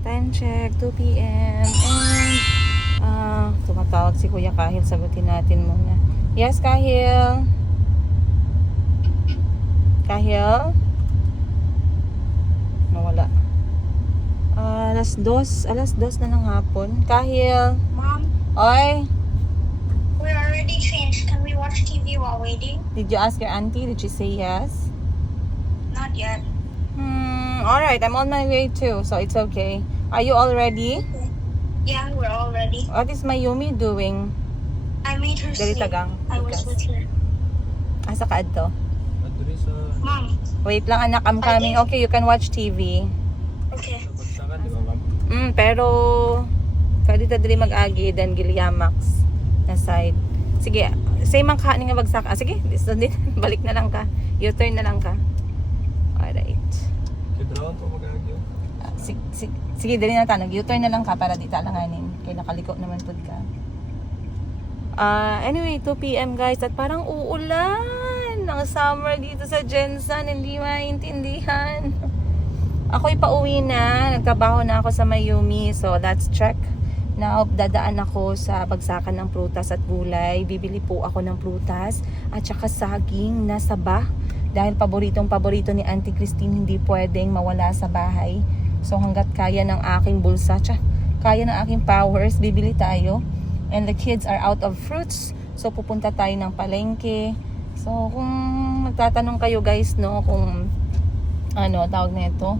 Time check, 2 p.m. And, tumatawag si Kuya Kahil. Sagutin natin muna. Yes, Kahil? Kahil? Nawala. Alas dos na ng hapon. Kahil? Mom, Oy, we're already changed. Can we watch TV while waiting? did you ask your auntie? Did she say yes? Not yet. Alright, I'm on my way too, so it's okay. Are you all ready? Yeah, we're all ready. What is Mayumi doing? I made her Dali sleep. tagang. I was with her. Asa ka adto? Adri sa Mom, Wait lang anak, I'm coming. Okay, you can watch TV. okay. Bagsakan, di ba ma'am? Pero pwede ta diri mag-agi then Giliamax na side. Sige, same ang kanin nga bagsak. Sige, so din balik na lang ka. U-turn na lang ka. Alright. Kidrawan po mag-agyo. Sige, dali na tanong. U-turn na lang ka para di talanganin. Kaya nakaliko naman po ka. Anyway, 2 p.m. guys. At parang uulan. Ang summer dito sa Jensen. Hindi maintindihan. Ako'y pauwi na. Nagtrabaho na ako sa Mayumi. So, that's check. Now, dadaan ako sa bagsakan ng prutas at gulay. Bibili po ako ng prutas. At saka saging na saba. Dahil paborito ni Auntie Christine, hindi pwedeng mawala sa bahay. So hanggat kaya ng aking bulsa, kaya ng aking powers, bibili tayo. And the kids are out of fruits. So pupunta tayo ng palengke. So kung magtatanong kayo guys, no, kung tawag na ito.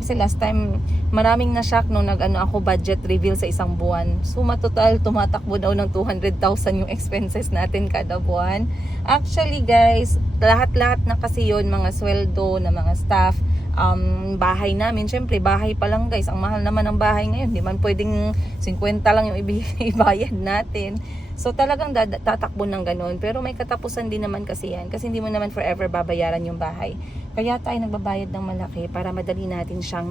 Kasi last time, maraming na-shock nung ako budget reveal sa isang buwan. So matotal, tumatakbo daw ng 200,000 yung expenses natin kada buwan. Actually guys, lahat-lahat na kasi yun, mga sweldo na mga staff, bahay namin. Syempre, bahay pa lang guys. Ang mahal naman ng bahay ngayon. Di man pwedeng 50 lang yung ibayad natin. So talagang tatakbo ng ganun. Pero may katapusan din naman kasi yan. Kasi hindi mo naman forever babayaran yung bahay. Kaya tayo nagbabayad ng malaki para madali natin siyang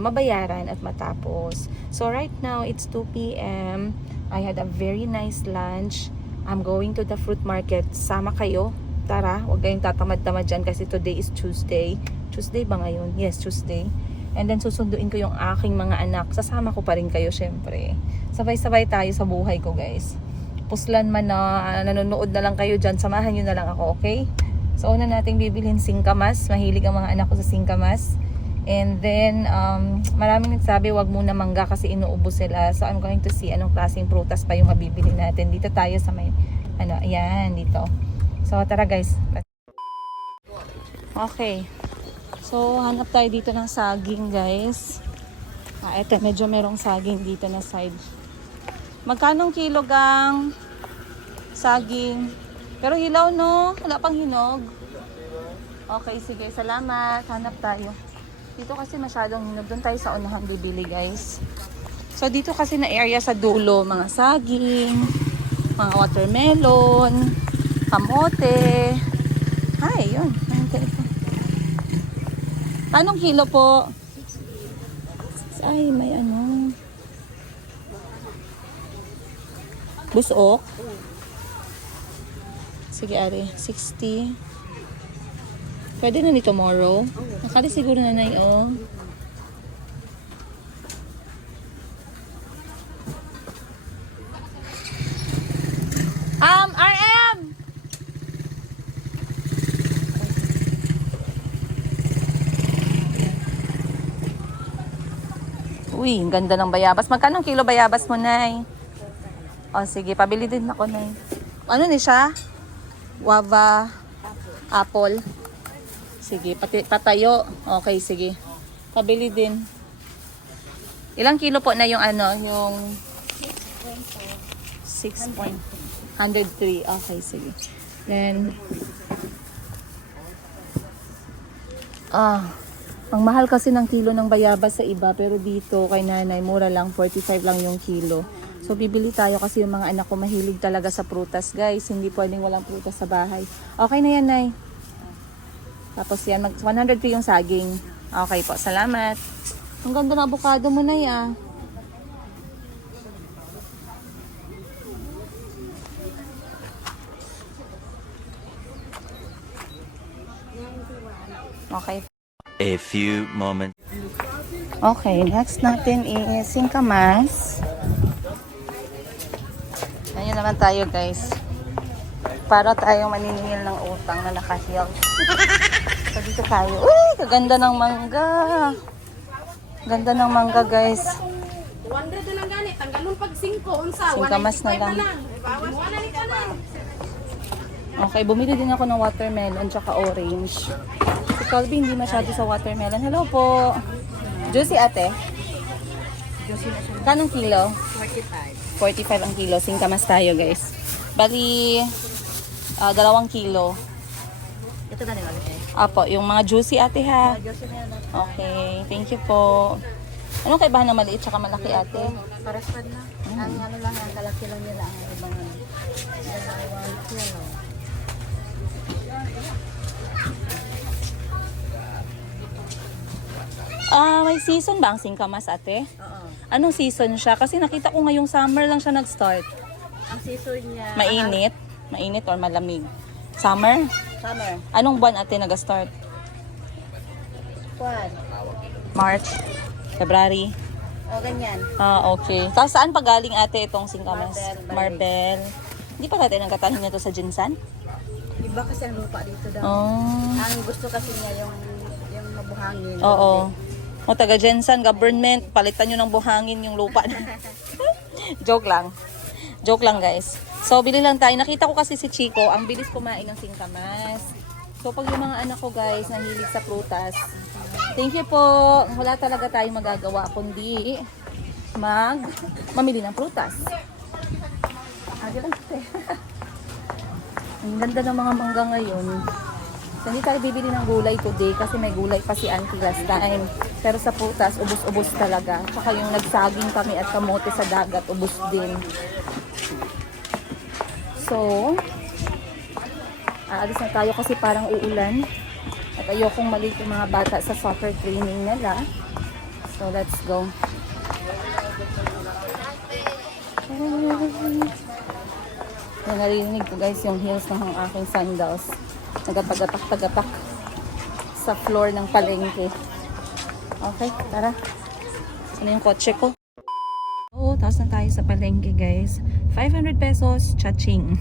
mabayaran at matapos. So right now, it's 2 p.m. I had a very nice lunch. I'm going to the fruit market. Sama kayo. Tara, huwag kayong tatamad-tamad dyan kasi today is Tuesday. Tuesday ba ngayon? Yes, Tuesday. And then susunduin ko yung aking mga anak. Sasama ko pa rin kayo syempre. Sabay-sabay tayo sa buhay ko guys. Puslan man na nanonood na lang kayo dyan, samahan nyo na lang ako, okay? So una nating bibilhin singkamas. Mahilig ang mga anak ko sa singkamas. And then maraming nagsabi wag muna mangga kasi inuubos sila. So I'm going to see anong klaseng prutas pa yung mabibili natin. Dito tayo sa may ayan dito. So tara guys. Okay. So, hanap tayo dito ng saging, guys. Eto, medyo merong saging dito na side. Magkanong kilo gang saging? Pero hilaw, no? Wala pang hinog. Okay, sige. Salamat. Hanap tayo. Dito kasi masyadong hinog. Doon tayo sa unahan bibili, guys. So, dito kasi na area sa dulo, mga saging, mga watermelon, kamote. Ay, yun. Anong kilo po? Ay, may busok. Sige, ari. 60. Pwede na ni tomorrow. Nakali siguro na oh. RM! Uy, ang ganda ng bayabas. Magkano kilo bayabas mo, Nay? O, sige. Pabili din ako, Nay. Ano ni siya? Guava. Apple. Sige. Patayo. Okay, sige. Pabili din. Ilang kilo po na yung yung 6.103. Okay, sige. Then, ang mahal kasi ng kilo ng bayabas sa iba, pero dito kay nanay, mura lang, 45 lang yung kilo. So bibili tayo kasi yung mga anak ko mahilig talaga sa prutas, guys. Hindi pwedeng walang prutas sa bahay. Okay na yan, Nay. Tapos yan, 103 yung saging. Okay po, salamat. Ang ganda ng avocado mo, Nay, ah. Okay. A few moments. Okay, next natin is singkamas. Ayun naman tayo guys. Para tayong maniningil ng utang na naka-heels. So dito tayo. Uy, kaganda ng mangga. Ganda ng mangga guys. 100 na lang ganit, tanggalon pag 5, unsa, Singkamas na lang. Bawas na ni ka na. Okay, bumili din ako ng watermelon tsaka orange. Si Colby hindi masyado sa watermelon. Hello po. Juicy ate. Kanong kilo? 45. 45 ang kilo. Singkamas tayo guys. Bali, 2 kilo. Ito na nila eh. Apo, yung mga juicy ate ha. Okay, thank you po. Anong kaibahan ng maliit tsaka malaki ate? Pares pa na. Ang ano lang, ang kalaki lang nila, ang ibang ano. May season ba ang singkamas ate? Oo. Anong season siya? Kasi nakita ko ngayong summer lang siya nag-start. Ang season niya. Mainit? Mainit or malamig? Summer? Summer. Anong buwan ate nag-start? Kwan. March? February? O, ganyan. Okay. Tapos saan pa galing ate itong singkamas? Marbel. Marbel. Hindi pa natin nagkatahin niya to sa Jinsan? Iba kasi ang lupa dito daw. Oh. Ang gusto kasi niya yung mabuhangin. Oo. O taga Jinsan, government, palitan nyo ng buhangin yung lupa. Joke lang. Joke lang guys. So, bili lang tayo. Nakita ko kasi si Chico, ang bilis kumain ng singkamas. So, pag yung mga anak ko guys, nahilig sa prutas, thank you po. Wala talaga tayong magagawa kundi mamili ng prutas. Agi lang kasi. Ang ganda ng mga mangga ngayon. So, hindi tayo bibili ng gulay today kasi may gulay pa si auntie last time. Pero sa prutas, ubos-ubos talaga. Tsaka yung nagsaging kami at kamote sa dagat, ubos din. So, aalis na tayo kasi parang uulan. At ayokong maliit yung mga bata sa soccer training nila. So, let's go. Yan, narinig ko guys yung heels ng aking sandals. Nagapagatak-tagatak sa floor ng palengke. Okay, tara. Ano yung kotse ko? Oo, tapos na tayo sa palengke guys. 500 pesos, chaching.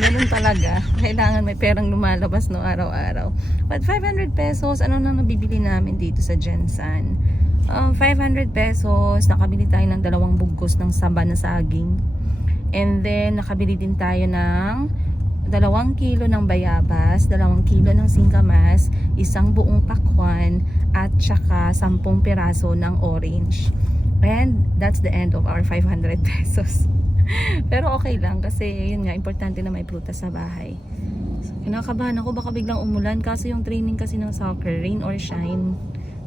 Ganun talaga. Kailangan may perang lumalabas no araw-araw. But 500 pesos, ano nang nabibili namin dito sa Jensan? 500 pesos, nakabili tayo ng 2 bugkos ng saba na saging. And then, nakabili din tayo ng 2 kilo ng bayabas, 2 kilo ng singkamas, 1 buong pakwan, at saka 10 piraso ng orange. And that's the end of our 500 pesos. Pero okay lang kasi yun nga, importante na may prutas sa bahay. So, kinakabahan ako baka biglang umulan kasi yung training kasi ng soccer, rain or shine.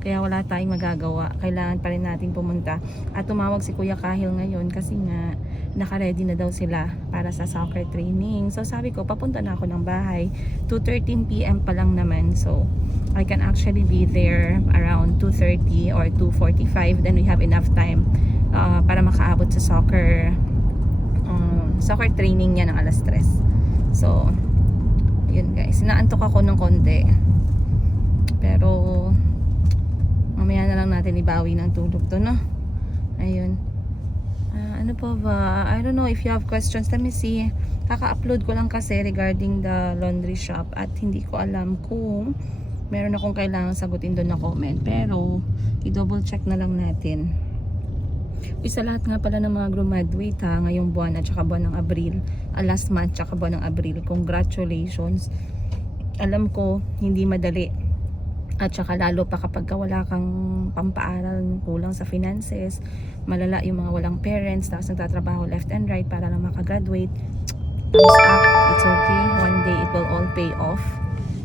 Kaya wala tayong magagawa. Kailangan pa rin natin pumunta. At tumawag si Kuya Kahil ngayon kasi nga naka-ready na daw sila para sa soccer training. So sabi ko, papunta na ako ng bahay. 2:13 PM pa lang naman. So I can actually be there around 2:30 or 2:45. Then we have enough time para makaabot sa soccer training niya ng 3:00. So yun guys, inaantok ako ng konti. Pero mamaya na lang natin ibawi ng tulog to, no? Ayun. Ano pa ba? I don't know if you have questions. Let me see. Kaka-upload ko lang kasi regarding the laundry shop at hindi ko alam kung meron akong kailangan sagutin doon na comment. Pero, i-double check na lang natin. Isa lahat nga pala ng mga graduate ha, ngayong buwan at saka buwan ng Abril. Last month at saka buwan ng Abril. Congratulations. Alam ko, hindi madali. At saka lalo pa kapag wala kang pampaaral, kulang sa finances, malala yung mga walang parents, tapos nagtatrabaho left and right para lang makagraduate. Thumbs up, it's okay. One day it will all pay off.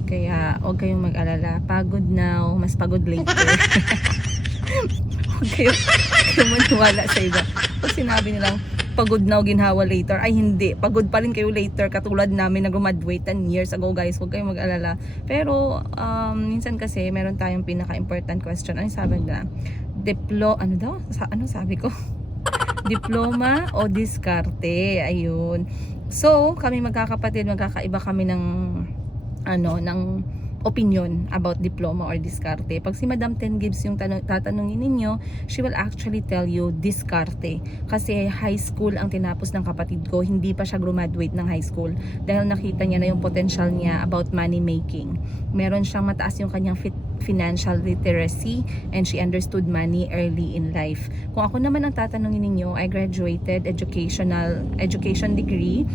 Kaya huwag kayong mag-alala. Pagod now, mas pagod later. Huwag kayong maniwala sa iba. Pag sinabi nilang pagod now, ginhawa later, ay hindi. Pagod pa rin kayo later, katulad namin na graduate 10 years ago guys. Huwag kayong mag-alala. Pero, minsan kasi, meron tayong pinaka-important question. Ano sabi na? Ano daw? Ano sabi ko? Diploma o diskarte? Ayun. So, kami magkakapatid, magkakaiba kami ng opinion about diploma or diskarte. Pag si Madam Ten gives yung tatanungin ninyo, she will actually tell you diskarte. Kasi high school ang tinapos ng kapatid ko, hindi pa siya graduate ng high school dahil nakita niya na yung potential niya about money making. Meron siyang mataas yung kanyang financial literacy and she understood money early in life. Kung ako naman ang tatanungin ninyo, I graduated education degree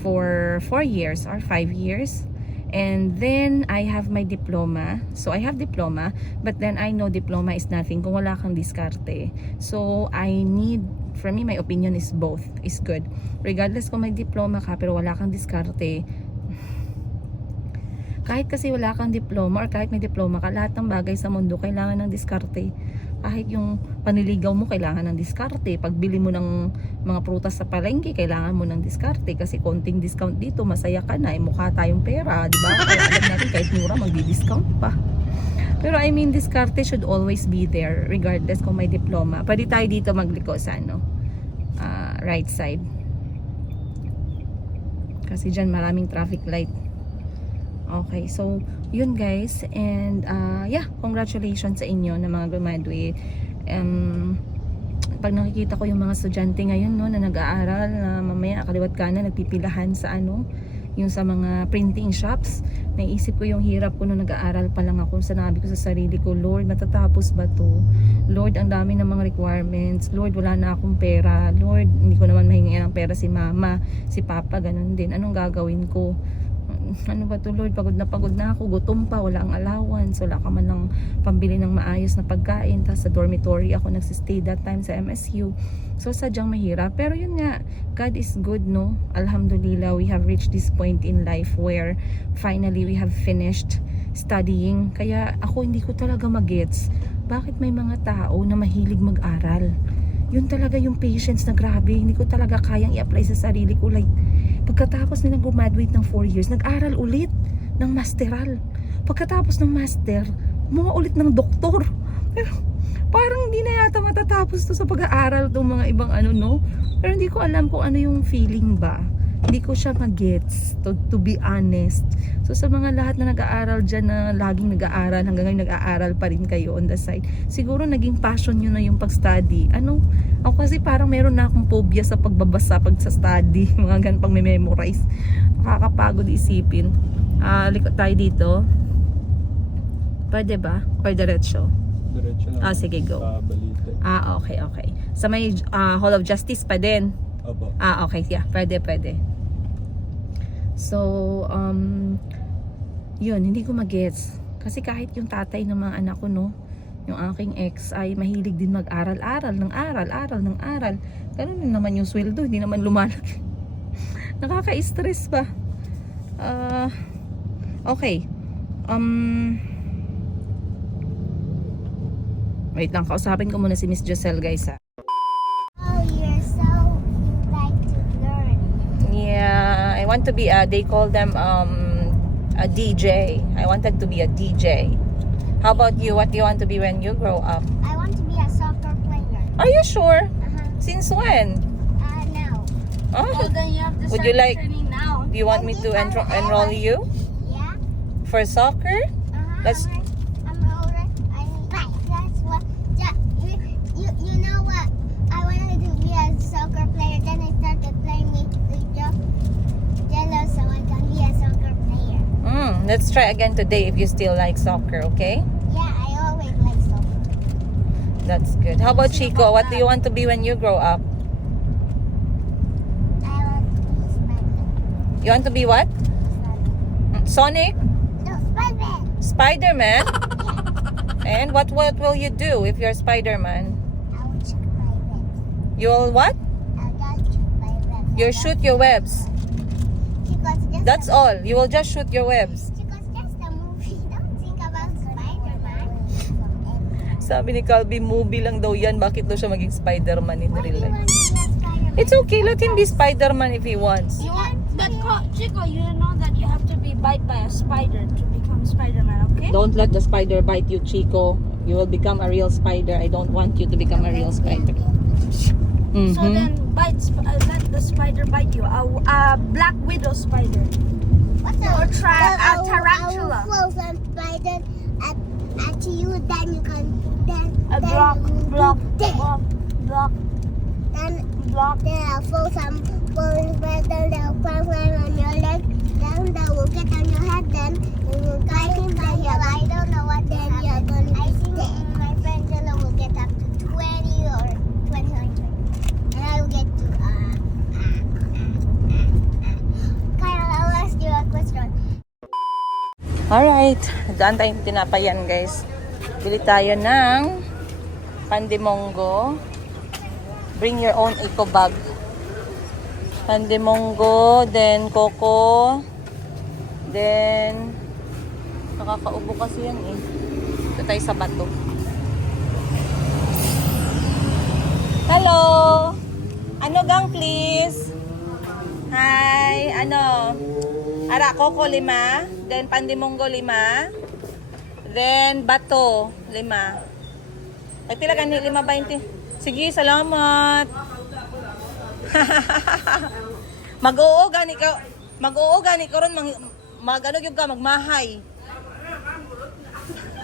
for 4 years or 5 years. And then I have my diploma. So I have diploma, but then I know diploma is nothing kung wala kang diskarte. So I need, for me, my opinion is both is good. Regardless kung may diploma ka pero wala kang diskarte, kahit kasi wala kang diploma or kahit may diploma ka, lahat ng bagay sa mundo kailangan ng diskarte. Kahit yung paniligaw mo, kailangan ng diskarte. Pagbili mo ng mga prutas sa palengke, kailangan mo ng diskarte. Kasi konting discount dito, masaya ka na. Mukha tayong pera, di ba? Kaya alam natin kahit mura, magdi-discount pa. Pero I mean, diskarte should always be there, regardless kung may diploma. Pwede tayo dito magliko sa right side. Kasi dyan maraming traffic light. Okay, so yun guys, and yeah, congratulations sa inyo na mga graduate. Pag nakikita ko yung mga estudyante ngayon na nag-aaral, na mamaya kaliwat kanan nagpipilahan sa yung sa mga printing shops, naisip ko yung hirap ko nung nag-aaral pa lang ako. Sanabi ko sa sarili ko, Lord, matatapos ba to? Lord, ang dami ng mga requirements. Lord, wala na akong pera. Lord, hindi ko naman mahingi ng pera si mama, si papa, ganun din. Anong gagawin ko? Ano ba to, Lord? Pagod na ako, gutom pa, wala ang allowance, wala ka man lang pambili ng maayos na pagkain. Tapos sa dormitory ako nagsistay that time sa MSU. So sadyang mahirap, pero yun nga, God is good, no? Alhamdulillah, we have reached this point in life where finally we have finished studying. Kaya ako hindi ko talaga magets bakit may mga tao na mahilig mag-aral. Yun talaga yung patience na grabe, hindi ko talaga kayang i-apply sa sarili ko. Like, pagkatapos nilang graduate ng 4 years, nag-aral ulit ng masteral. Pagkatapos ng master, mga ulit ng doktor. Pero parang hindi na yata matatapos to sa pag-aaral itong mga ibang no? Pero hindi ko alam kung ano yung feeling ba. Hindi ko siya mag-gets, to be honest. So sa mga lahat na nag-aaral dyan, na laging nag-aaral, hanggang ngayon nag-aaral pa rin kayo on the side, siguro naging passion nyo na yung pag-study. Ako kasi parang meron na akong phobia sa pagbabasa, pag sa study, mga ganun, pag may memorize. Nakakapagod isipin. Likot tayo dito. Pwede ba? Or diretso? Diretso lang. Sige, go. Sa Balite. Okay. Sa may Hall of Justice pa din. Opo. Okay, yeah. Pwede. So, yun, hindi ko magets. Kasi kahit yung tatay ng mga anak ko, yung aking ex ay mahilig din mag-aral-aral ng aral. Ganun din naman yung sweldo, hindi naman lumalaki. Nakaka-stress ba? Okay. Wait lang, kausapin ko muna si Miss Giselle, guys, ha. Oh, you're so like to learn. Yeah, I want to be they call them a DJ. I wanted to be a DJ. How about you? What do you want to be when you grow up? I want to be a soccer player. Are you sure? Uh-huh. Since when? Now. Oh, then you have to would you like? training now. Do you want me to enroll you Yeah. for soccer? Uh-huh. Let's- I'm already. That's what. You know what? I wanted to be a soccer player. Then I started playing with Jello, so I can be a soccer player. Let's try again today if you still like soccer, okay? Yeah, I always like soccer. That's good. How about Chico? What do you want to be when you grow up? I want to be Spider-Man. You want to be what? Sonic? No, Spider-Man. Spider-Man? And what will you do if you're Spider-Man? I will shoot my webs. You'll what? I'll just shoot my webs. You'll shoot your webs. Because That's all. You will just shoot your webs. Because just a movie. Don't think about Spider-Man. Sabi ni Calby, movie lang daw yan. Bakit daw siya maging Spider-Man in Why do real you life? want to be a Spider-Man? It's okay. Let him be Spider-Man if he wants. You want, but Chico, you know that you have to be bite by a spider to become Spider-Man, okay? Don't let the spider bite you, Chico. You will become a real spider. I don't want you to become a real spider. So then let the spider bite you. A black widow spider. What the? Or I tarantula. will throw some spider at you, then you can A then block, you will block, be dead. block, Then block. I'll throw some balls, but then they'll climb on your leg. Then they will get on your head. Then you will guide him. Then I don't know what. Then you're gonna be dead. My friend Zilla will get up to 20 or 20, and I will get to Kyle, I'll ask you a question. Alright, daan tayong tinapayan guys. Bili tayo ng pandimongo. Bring your own eco bag. Pandimongo, then coco, then nakakaubo kasi yan eh. Ito tayo sa bato. Hello! Ano gang please? Hi! Ano? Ara, coco 5, then pandimongo 5, then bato 5. Ay, pila gani 5.20. Sige, salamat. Mag-oo gani ka ron mag-ano gyud ka magmahay.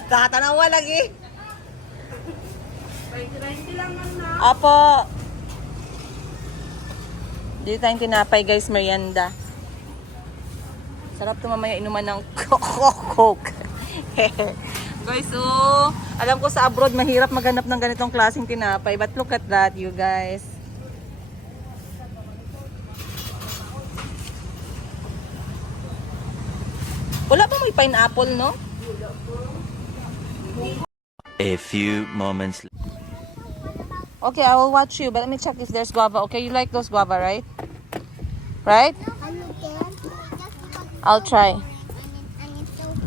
Tatanawa lagi. 20 lang man na. Apo. Dito tayong tinapay guys, merienda. Sarap to mamaya inuman ng coke. Guys, so, alam ko sa abroad mahirap maghanap ng ganitong klaseng tinapay. But look at that, you guys. Wala pa may pineapple, no? A few moments later. Okay, I will watch you, but let me check if there's guava. Okay, you like those guava, right? Right? I'll try.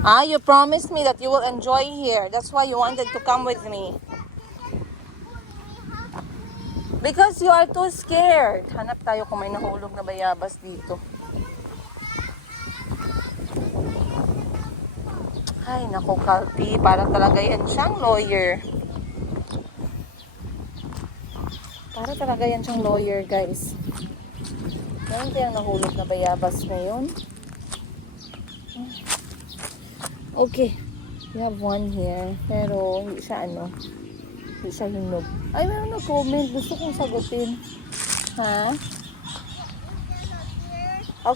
Ah, you promised me that you will enjoy here. That's why you wanted to come with me. Because you are too scared. Hanap tayo kung may nahulog na bayabas dito. Ay, naku, Kalpi. Para talaga yan siyang lawyer. Para talaga yan siyang lawyer, guys. Meron kayang nahulog na bayabas ngayon. Okay. We have one here. Pero hindi siya hindi siya hinog. Ay, meron na-comment. Gusto kong sagutin. Ha?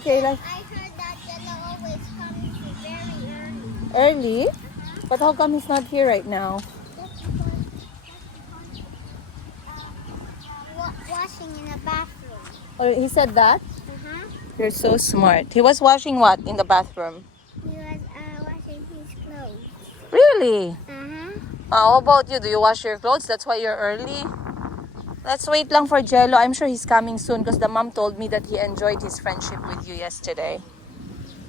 Okay, like I heard that Jello always comes very early. early. But how come he's not here right now? Washing in the bathroom. Or he said that? Uh-huh. You're so smart. He was washing what in the bathroom? He was washing his clothes. Really? Uh-huh. How about you? Do you wash your clothes? That's why you're early? Let's wait lang for Jello. I'm sure he's coming soon because the mom told me that he enjoyed his friendship with you yesterday.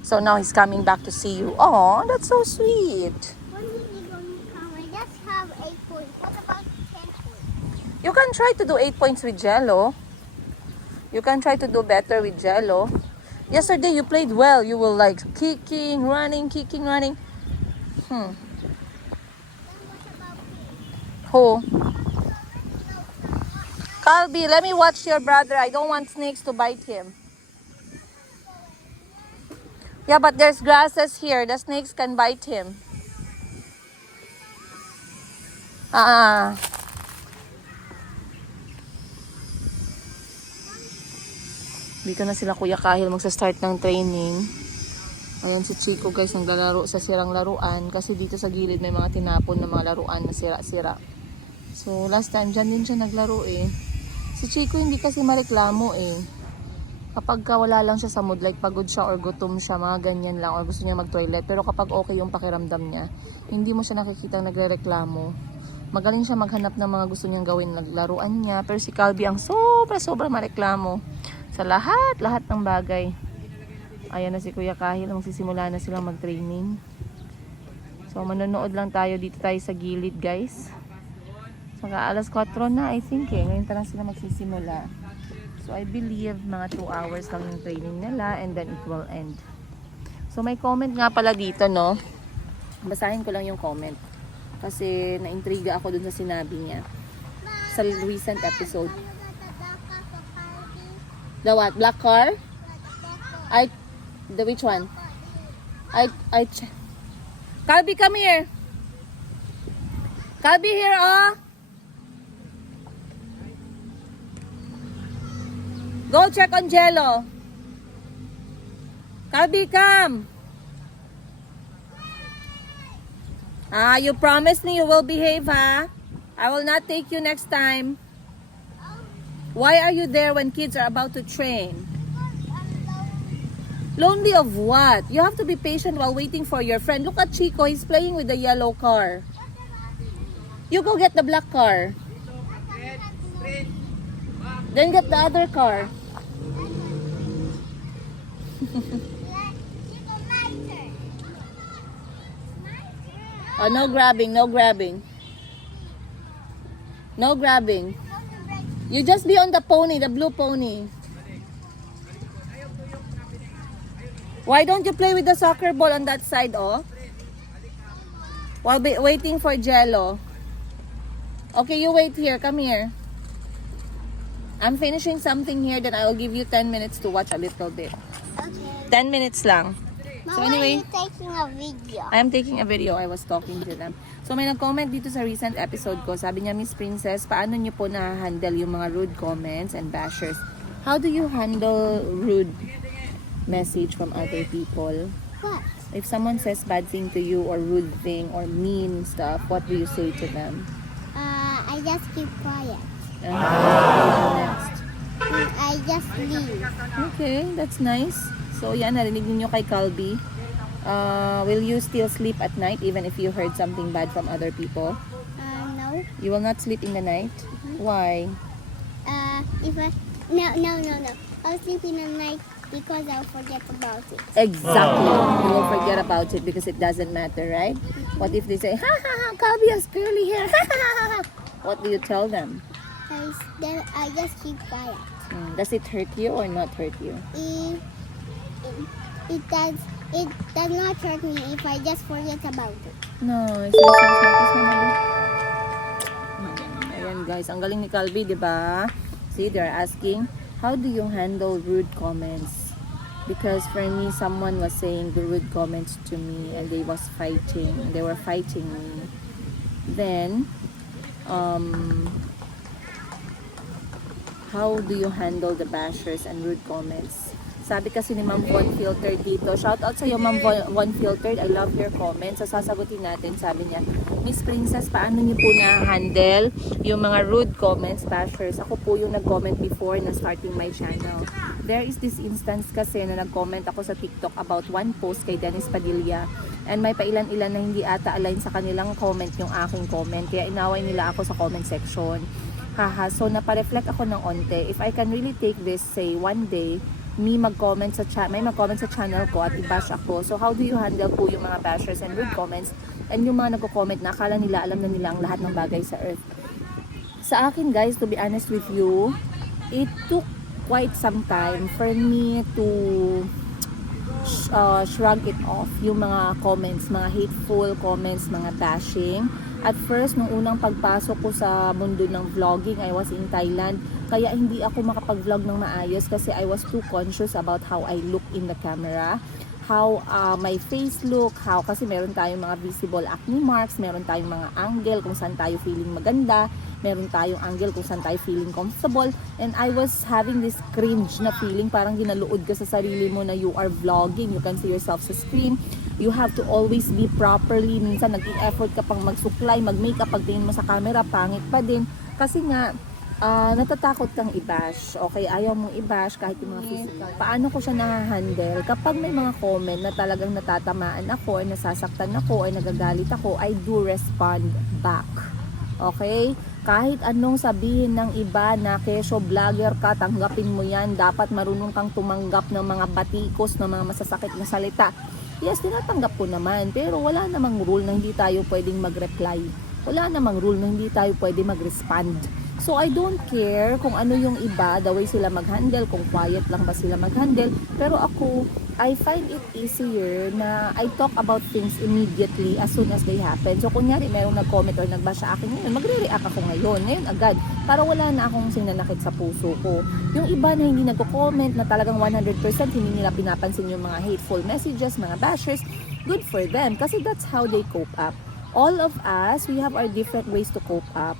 So now he's coming back to see you. Oh, that's so sweet. When is he going to come? I just have 8 points. What about 10 points? You can try to do 8 points with Jello. You can try to do better with Jello. Yesterday you played well. You were like kicking, running. Then what about Who? Calby, let me watch your brother. I don't want snakes to bite him. Yeah, but there's grasses here. The snakes can bite him. Dito na sila Kuya Kahil magsa-start ng training. Ayan si Chico guys, naglalaro sa sirang laruan. Kasi dito sa gilid may mga tinapon na mga laruan na sira-sira. So last time dyan din siya naglaro eh. Si Chico hindi kasi mareklamo eh. Kapag wala lang siya sa mood, like pagod siya or gutom siya, mga ganyan lang, or gusto niya mag-toilet. Pero kapag okay yung pakiramdam niya, hindi mo siya nakikita nagre-reklamo. Magaling siya maghanap ng mga gusto niyang gawin, naglaruan niya. Pero si Calby ang sobra mareklamo sa lahat ng bagay. Ayan na si Kuya Kahil, magsisimula na silang mag-training. So manonood lang tayo, dito tayo sa gilid guys. Saka alas 4 na I think eh, ngayon pa lang sila magsisimula. So I believe mga 2 hours lang yung training nila and then it will end. So may comment nga pala dito no. Basahin ko lang yung comment. Kasi na-intriga ako dun sa sinabi niya. Sa recent episode. The what? Black car? The which one? Calby, come here. Calby, here, oh. Go check on Jello. Calby, come. You promised me you will behave, ha? I will not take you next time. Why are you there when kids are about to train? Lonely of what? You have to be patient while waiting for your friend. Look at Chico, he's playing with the yellow car. You go get the black car. Then get the other car. Oh, no grabbing, no grabbing. No grabbing. You just be on the pony, the blue pony. Why don't you play with the soccer ball on that side, oh? While waiting for Jello. Okay, you wait here. Come here. I'm finishing something here, then I will give you 10 minutes to watch a little bit. Okay. 10 minutes lang. So Mama, anyway, you're taking a video. I'm taking a video. I was talking to them. So may nag-comment dito sa recent episode ko. Sabi niya, Miss Princess, paano niyo po na-handle yung mga rude comments and bashers? How do you handle rude message from other people? What? If someone says bad thing to you or rude thing or mean stuff, what do you say to them? I just keep quiet. Next. I just leave. Okay, that's nice. So yan, narinig niyo kay Calby. Will you still sleep at night even if you heard something bad from other people? No. You will not sleep in the night? Why? No. I'll sleep in the night because I'll forget about it. Exactly. You will forget about it because it doesn't matter, right? What if they say, ha ha ha, Calby has curly hair, ha ha ha ha. What do you tell them? Then I just keep quiet. Does it hurt you or not hurt you? It does not hurt me if I just forget about it. No, ayan guys, ang galing ni Calby, di ba? See, they're asking, how do you handle rude comments? Because for me, someone was saying the rude comments to me and they were fighting me. Then, how do you handle the bashers and rude comments? Sabi kasi ni Ma'am Von Filtered dito. Shout out sa iyo, Ma'am Von Filtered. I love your comments. So, sasagutin natin. Sabi niya, Miss Princess, paano niyo po na-handle yung mga rude comments, bashers? Ako po yung nag-comment before na starting my channel. There is this instance kasi na nag-comment ako sa TikTok about one post kay Dennis Padilla. And may pailan-ilan na hindi ata align sa kanilang comment yung aking comment. Kaya inaway nila ako sa comment section. Haha, so napareflect ako ng onte. If I can really take this, say, one day, may mag-comment sa channel ko at i-bash ako. So how do you handle po yung mga bashers and rude comments and yung mga nagko-comment na akala nila alam na nila ang lahat ng bagay sa earth? Sa akin guys, to be honest with you, it took quite some time for me to shrug it off. Yung mga comments, mga hateful comments, mga bashing. At first, nung unang pagpasok ko sa mundo ng vlogging, I was in Thailand. Kaya hindi ako makapag-vlog ng maayos kasi I was too conscious about how I look in the camera. How my face look, kasi meron tayong mga visible acne marks, meron tayong mga angle kung saan tayo feeling maganda, meron tayong angle kung saan tayo feeling comfortable, and I was having this cringe na feeling, parang ginaluod ka sa sarili mo na you are vlogging, you can see yourself sa screen, you have to always be properly, minsan nag-i-effort ka pang magsuklay, mag-makeup, pagtingin mo sa camera, pangit pa din, kasi nga, natatakot kang i-bash. Okay, ayaw mong i-bash kahit yung mga physical. Paano ko siya na-handle? Kapag may mga comment na talagang natatamaan ako, or nasasaktan ako, or nagagalit ako, I do respond back. Okay? Kahit anong sabihin ng iba na kesyo vlogger ka, tanggapin mo yan. Dapat marunong kang tumanggap ng mga batikos, ng mga masasakit na salita. Yes, tinatanggap ko naman. Pero wala namang rule na hindi tayo pwedeng mag-reply. Wala namang rule na hindi tayo pwede mag-respond. So I don't care kung ano yung iba, the way sila mag-handle, kung quiet lang ba sila mag-handle. Pero ako, I find it easier na I talk about things immediately as soon as they happen. So kunyari merong nag-comment or nag-bash sa akin ngayon, magre-react ako ngayon agad. Para wala na akong sinanakit sa puso ko. Yung iba na hindi nagko-comment, na talagang 100% hindi nila pinapansin yung mga hateful messages, mga bashers, good for them. Kasi that's how they cope up. All of us, we have our different ways to cope up.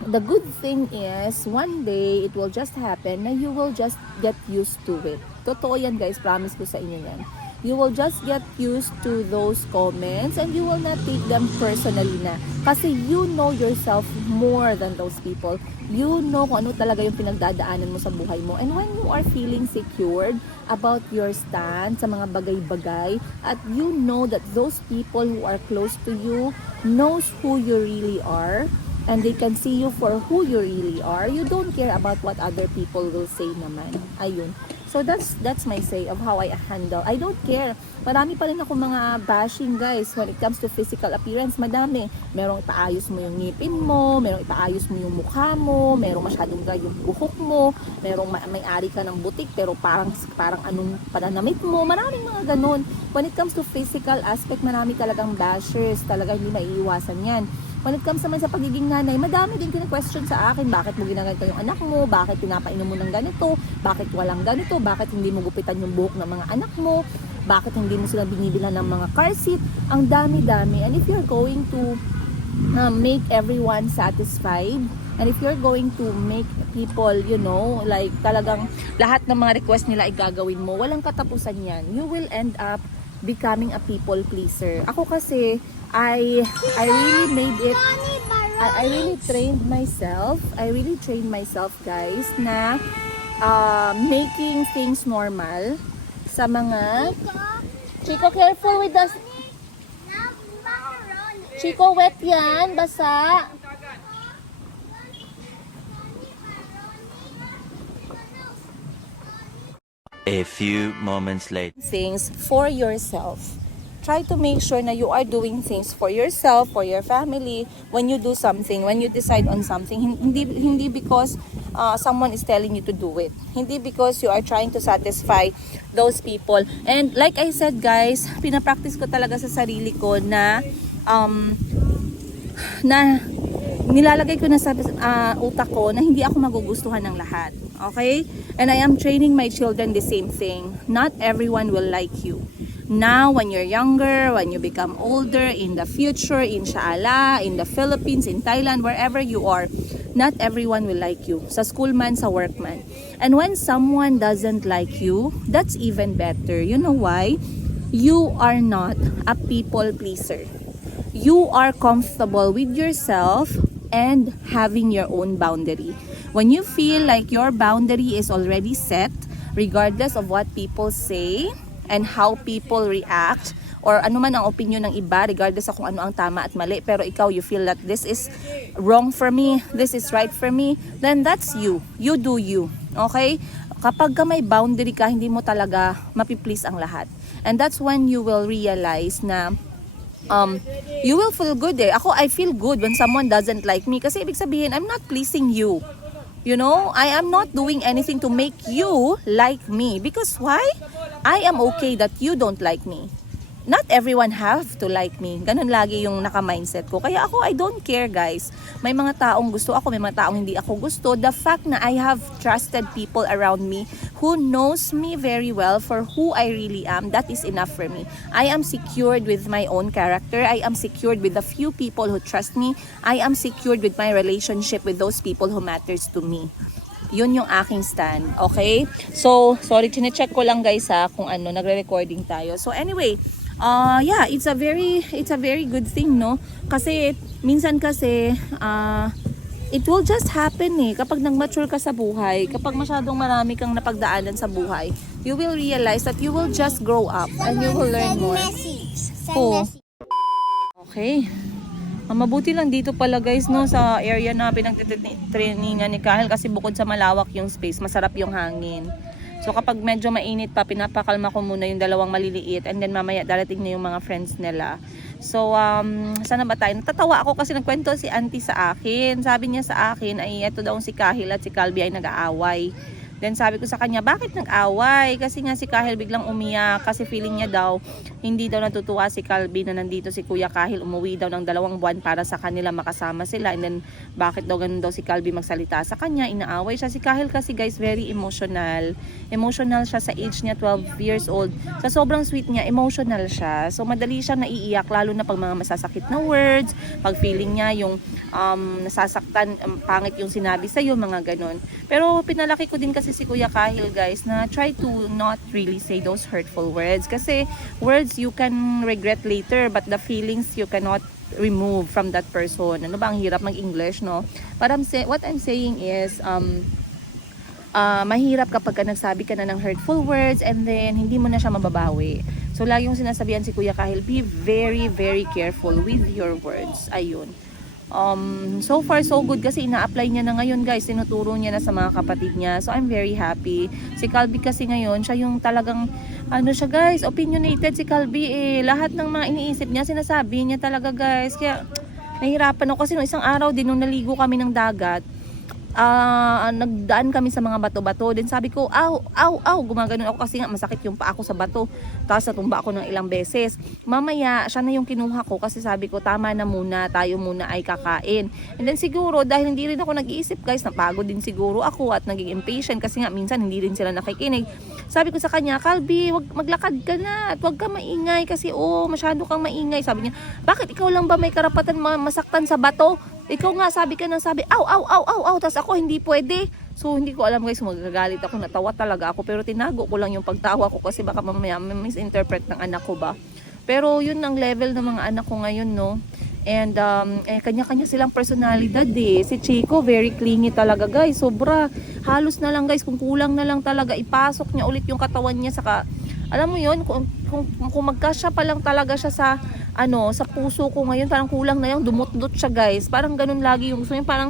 The good thing is, one day, it will just happen na you will just get used to it. Totoo yan guys, promise ko sa inyo yan. You will just get used to those comments and you will not take them personally na. Kasi you know yourself more than those people. You know kung ano talaga yung pinagdadaanan mo sa buhay mo. And when you are feeling secured about your stand sa mga bagay-bagay, at you know that those people who are close to you knows who you really are, and they can see you for who you really are, you don't care about what other people will say naman. Ayun. So that's my say of how I handle. I don't care. Marami pa rin ako mga bashing guys when it comes to physical appearance. Madami. Merong ipaayos mo yung ngipin mo, merong ipaayos mo yung mukha mo, merong masyadong dry yung buhok mo, merong may-ari ka ng butik pero parang anong pananamit mo. Maraming mga ganun. When it comes to physical aspect, marami talagang bashers. Talaga hindi maiiwasan yan. When it comes naman sa pagiging nanay, madami din kina-question sa akin, bakit mo ginaganito yung anak mo, bakit pinapainom mo ng ganito, bakit walang ganito, bakit hindi mo gupitan yung buhok ng mga anak mo, bakit hindi mo sila binibilan ng mga car seat. Ang dami-dami. And if you're going to make everyone satisfied, and if you're going to make people, you know, like talagang lahat ng mga request nila ay gagawin mo, walang katapusan yan. You will end up becoming a people pleaser. Ako kasi, I really made it, I really trained myself, guys, na making things normal sa mga, Chico, careful with the, Chico, wet yan, basa. A few moments later. Things for yourself. Try to make sure na you are doing things for yourself, for your family, when you do something, when you decide on something. Hindi because someone is telling you to do it. Hindi because you are trying to satisfy those people. And like I said guys, pinapractice ko talaga sa sarili ko na nilalagay ko na sa utak ko na hindi ako magugustuhan ng lahat. Okay? And I am training my children the same thing. Not everyone will like you. Now, when you're younger, when you become older, in the future, inshallah, in the Philippines, in Thailand, wherever you are, not everyone will like you. Sa school man, sa work man. And when someone doesn't like you, that's even better. You know why? You are not a people pleaser. You are comfortable with yourself and having your own boundary. When you feel like your boundary is already set, regardless of what people say, and how people react, or ano man ang opinion ng iba, regardless sa kung ano ang tama at mali, pero ikaw, you feel that this is wrong for me, this is right for me, then that's you. You do you. Okay? Kapag ka may boundary ka, hindi mo talaga mapiplease ang lahat. And that's when you will realize na you will feel good eh. Ako, I feel good when someone doesn't like me kasi ibig sabihin, I'm not pleasing you. You know, I am not doing anything to make you like me. Because why? I am okay that you don't like me. Not everyone have to like me. Ganun lagi yung naka-mindset ko. Kaya ako, I don't care guys. May mga taong gusto ako, may mga taong hindi ako gusto. The fact na I have trusted people around me who knows me very well for who I really am, that is enough for me. I am secured with my own character. I am secured with the few people who trust me. I am secured with my relationship with those people who matters to me. Yun yung aking stand. Okay? So, sorry, chinecheck ko lang guys ha, kung ano, nagre-recording tayo. So anyway, yeah, it's a very good thing, no? Kasi minsan kasi it will just happen eh. Kapag nag-mature ka sa buhay, kapag masyadong marami kang napagdaanan sa buhay, you will realize that you will just grow up and you will learn more. Oh. Okay. Mabuti lang dito pala guys, no, sa area na pinagtitrainingan ni Kahel kasi bukod sa malawak yung space, masarap yung hangin. So kapag medyo mainit pa, pinapakalma ko muna yung dalawang maliliit, and then mamaya darating na yung mga friends nila. So sana ba tayo? Natatawa ako kasi nagkwento si auntie sa akin. Sabi niya sa akin ay eto daw si Kahil at si Calby ay nag-aaway. Then sabi ko sa kanya, bakit nag-away? Kasi nga si Kahil biglang umiyak kasi feeling niya daw, hindi daw natutuwa si Calby na nandito si Kuya Kahil. Umuwi daw ng 2 buwan para sa kanila, makasama sila. And then bakit daw ganun daw si Calby magsalita sa kanya, inaaway siya. Si Kahil kasi guys, very emotional. Emotional siya sa age niya, 12 years old. Sa sobrang sweet niya, emotional siya. So madali siya naiiyak, lalo na pag mga masasakit na words, pag feeling niya yung nasasaktan, pangit yung sinabi sa'yo, mga ganun. Pero pinalaki ko din kasi si Kuya Kahil guys na try to not really say those hurtful words, kasi words you can regret later but the feelings you cannot remove from that person. Ano ba, ang hirap mag-English, no? But what I'm saying is mahirap kapag ka nagsabi ka na ng hurtful words and then hindi mo na siya mababawi. So lagi yung sinasabihan si Kuya Kahil, be very very careful with your words. Ayun. So far so good kasi ina-apply niya na ngayon guys, tinuturo niya na sa mga kapatid niya, so I'm very happy. Si Calby kasi ngayon, siya yung talagang ano siya guys, opinionated si Calby lahat ng mga iniisip niya, sinasabi niya talaga guys, kaya nahihirapan ako kasi nung isang araw din nung naligo kami ng dagat, nagdaan kami sa mga bato-bato, din sabi ko aw, gumaganon ako kasi nga masakit yung paa ko sa bato, tapos natumba ako ng ilang beses. Mamaya siya na yung kinuha ko kasi sabi ko tama na muna, tayo muna ay kakain. And then siguro dahil hindi rin ako nag-iisip guys, napagod din siguro ako at naging impatient kasi nga minsan hindi rin sila nakikinig. Sabi ko sa kanya, Calby, wag maglakad ka na at wag ka maingay kasi masyado kang maingay. Sabi niya, bakit ikaw lang ba may karapatan masaktan sa bato? Ikaw nga, sabi ka nang sabi, aw, tas ako hindi pwede. So hindi ko alam guys, magagalit ako, natawa talaga ako, pero tinago ko lang yung pagtawa ko kasi baka mamaya misinterpret ng anak ko ba. Pero yun ang level ng mga anak ko ngayon, no? And kanya-kanya silang personalidad Si Chico, very clingy talaga guys, sobra. Halos na lang guys, kung kulang na lang talaga, ipasok niya ulit yung katawan niya, saka alam mo yun, kung magkasya pa lang talaga siya sa sa puso ko ngayon, parang kulang na yung dumot-dot siya guys. Parang ganun lagi yung gusto niya, parang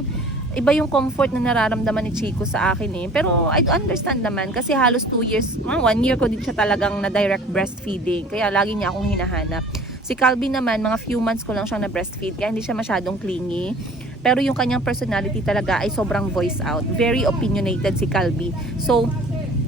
iba yung comfort na nararamdaman ni Chico sa akin Pero I understand naman kasi halos 2 years, 1 year ko din siya talagang na direct breastfeeding. Kaya lagi niya akong hinahanap. Si Calby naman, mga few months ko lang siyang na breastfeed, kaya hindi siya masyadong clingy. Pero yung kanyang personality talaga ay sobrang voice out. Very opinionated si Calby. So,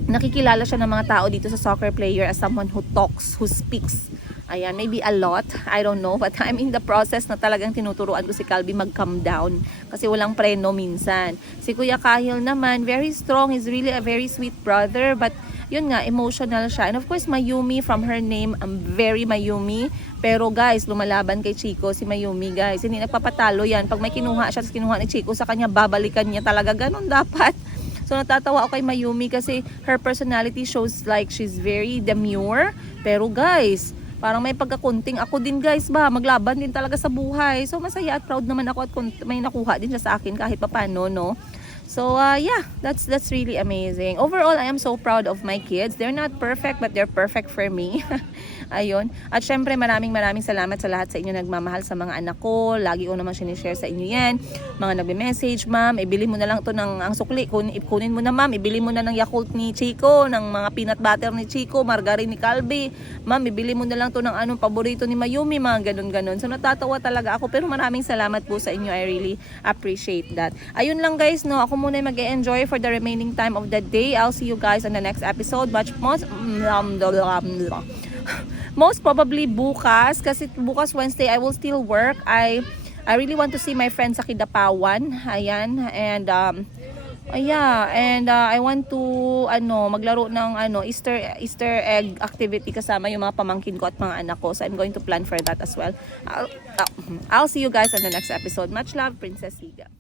nakikilala siya ng mga tao dito sa soccer player as someone who talks, who speaks. Ayan, maybe a lot, I don't know, but I'm in the process na talagang tinuturuan ko si Calby mag-calm down kasi walang preno minsan. Si Kuya Kahil naman, very strong, he's really a very sweet brother, but yun nga, emotional siya. And of course, Mayumi, from her name, I'm very Mayumi. Pero guys, lumalaban kay Chico si Mayumi guys, hindi nagpapatalo yan. Pag may kinuha siya, kinuha ni Chico sa kanya, babalikan niya talaga, ganun dapat. So natatawa ako kay Mayumi kasi her personality shows like she's very demure. Pero guys, parang may pagkakunting ako din guys maglaban din talaga sa buhay. So masaya at proud naman ako at may nakuha din siya sa akin kahit papano, no? So yeah, that's really amazing. Overall, I am so proud of my kids. They're not perfect but they're perfect for me. Ayun. At syempre maraming salamat sa lahat sa inyo nagmamahal sa mga anak ko. Lagi ko naman sinishare sa inyo yan. Mga nagbe-message, ma'am, ibili mo na lang to ng ang sukli. Kunin mo na ma'am, ibili mo na ng Yakult ni Chico, ng mga peanut butter ni Chico, margarine ni Calby. Ma'am, ibili mo na lang to ng anong paborito ni Mayumi, mga ganun-ganun. So natatawa talaga ako, pero maraming salamat po sa inyo. I really appreciate that. Ayun lang guys, no, ako muna mag-enjoy for the remaining time of the day. I'll see you guys on the next episode. Most probably bukas, kasi bukas Wednesday I will still work. I really want to see my friends sa Kidapawan. Ayan, and I want to maglaro ng Easter egg activity kasama yung mga pamangkin ko at mga anak ko. So I'm going to plan for that as well. I'll see you guys on the next episode. Much love, Princess Higa.